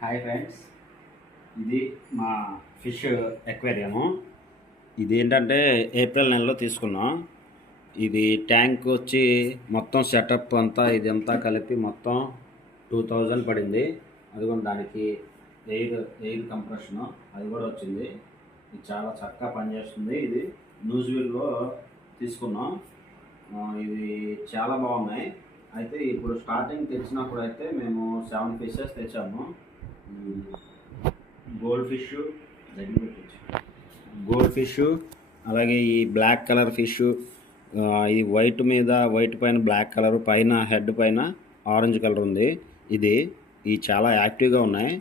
Hi friends, ఇది మా fish aquarium. ఇది ఏంటంటే ఏప్రిల్ నెలలో తీసుకున్నాం. ఇది ట్యాంక్ వచ్చి మొత్తం సెటప్ అంతా ఇదంతా కలిపి మొత్తం 2000 పడింది. అది కూడా దానికి ఎయిర్ కంప్రెషను అది కూడా వచ్చింది. ఇది చాలా చక్కగా పనిచేస్తుంది. ఇది న్యూజివీల్లో తీసుకున్నాం. ఇది చాలా బాగున్నాయి. అయితే ఇప్పుడు స్టార్టింగ్ తెచ్చినప్పుడు అయితే మేము 7 ఫిషెస్ తెచ్చాము. గోల్డ్ ఫిష్, అలాగే ఈ బ్లాక్ కలర్ ఫిష్, ఇది వైట్ పైన బ్లాక్ కలర్, పైన హెడ్ పైన ఆరెంజ్ కలర్ ఉంది. ఇది చాలా యాక్టివ్గా ఉన్నాయి.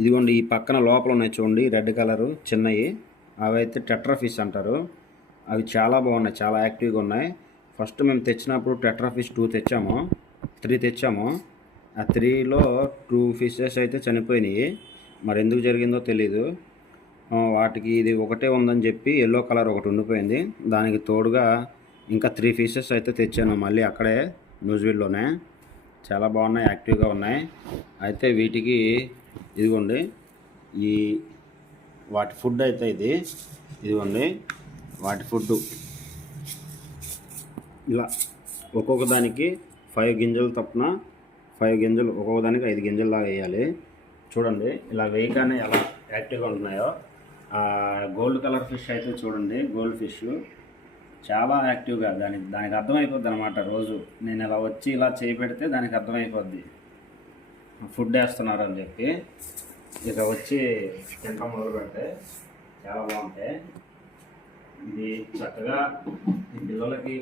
ఇదిగోండి, ఈ పక్కన లోపల ఉన్నాయి చూడండి, రెడ్ కలరు చిన్నవి, అవి అయితే టెట్రా ఫిష్ అంటారు. అవి చాలా బాగున్నాయి, చాలా యాక్టివ్గా ఉన్నాయి. ఫస్ట్ మేము తెచ్చినప్పుడు టెట్రా ఫిష్ 3 తెచ్చాము. ఆ 3లో 2 ఫిషెస్ అయితే చనిపోయినాయి. మరి ఎందుకు జరిగిందో తెలీదు. వాటికి ఇది ఒకటే ఉందని చెప్పి ఎల్లో కలర్ ఒకటి ఉండిపోయింది. దానికి తోడుగా ఇంకా 3 ఫిషెస్ అయితే తెచ్చాను మళ్ళీ అక్కడే న్యూజివీల్లోనే. చాలా బాగున్నాయి, యాక్టివ్గా ఉన్నాయి. అయితే వీటికి ఇదిగోండి, వాటి ఫుడ్ అయితే ఇదిగోండి వాటి ఫుడ్. ఇలా ఒక్కొక్క దానికి 5 గింజలు తప్పున 5 గింజలు, ఒక్కొక్క దానికి 5 గింజల్లాగా వేయాలి. చూడండి, ఇలా వేయగానే ఎలా యాక్టివ్గా ఉంటున్నాయో. గోల్డ్ కలర్ ఫిష్ అయితే చూడండి, గోల్డ్ ఫిష్ చాలా యాక్టివ్గా, దానికి అర్థమైపోద్ది అనమాట. రోజు నేను ఇలా వచ్చి ఇలా చేయి పెడితే దానికి అర్థమైపోద్ది ఫుడ్ వేస్తున్నారు అని చెప్పి. ఇక వచ్చి తింటం మొదలు పెడితే చాలా బాగుంటాయి. ఇది చక్కగా ఈ పిల్లలకి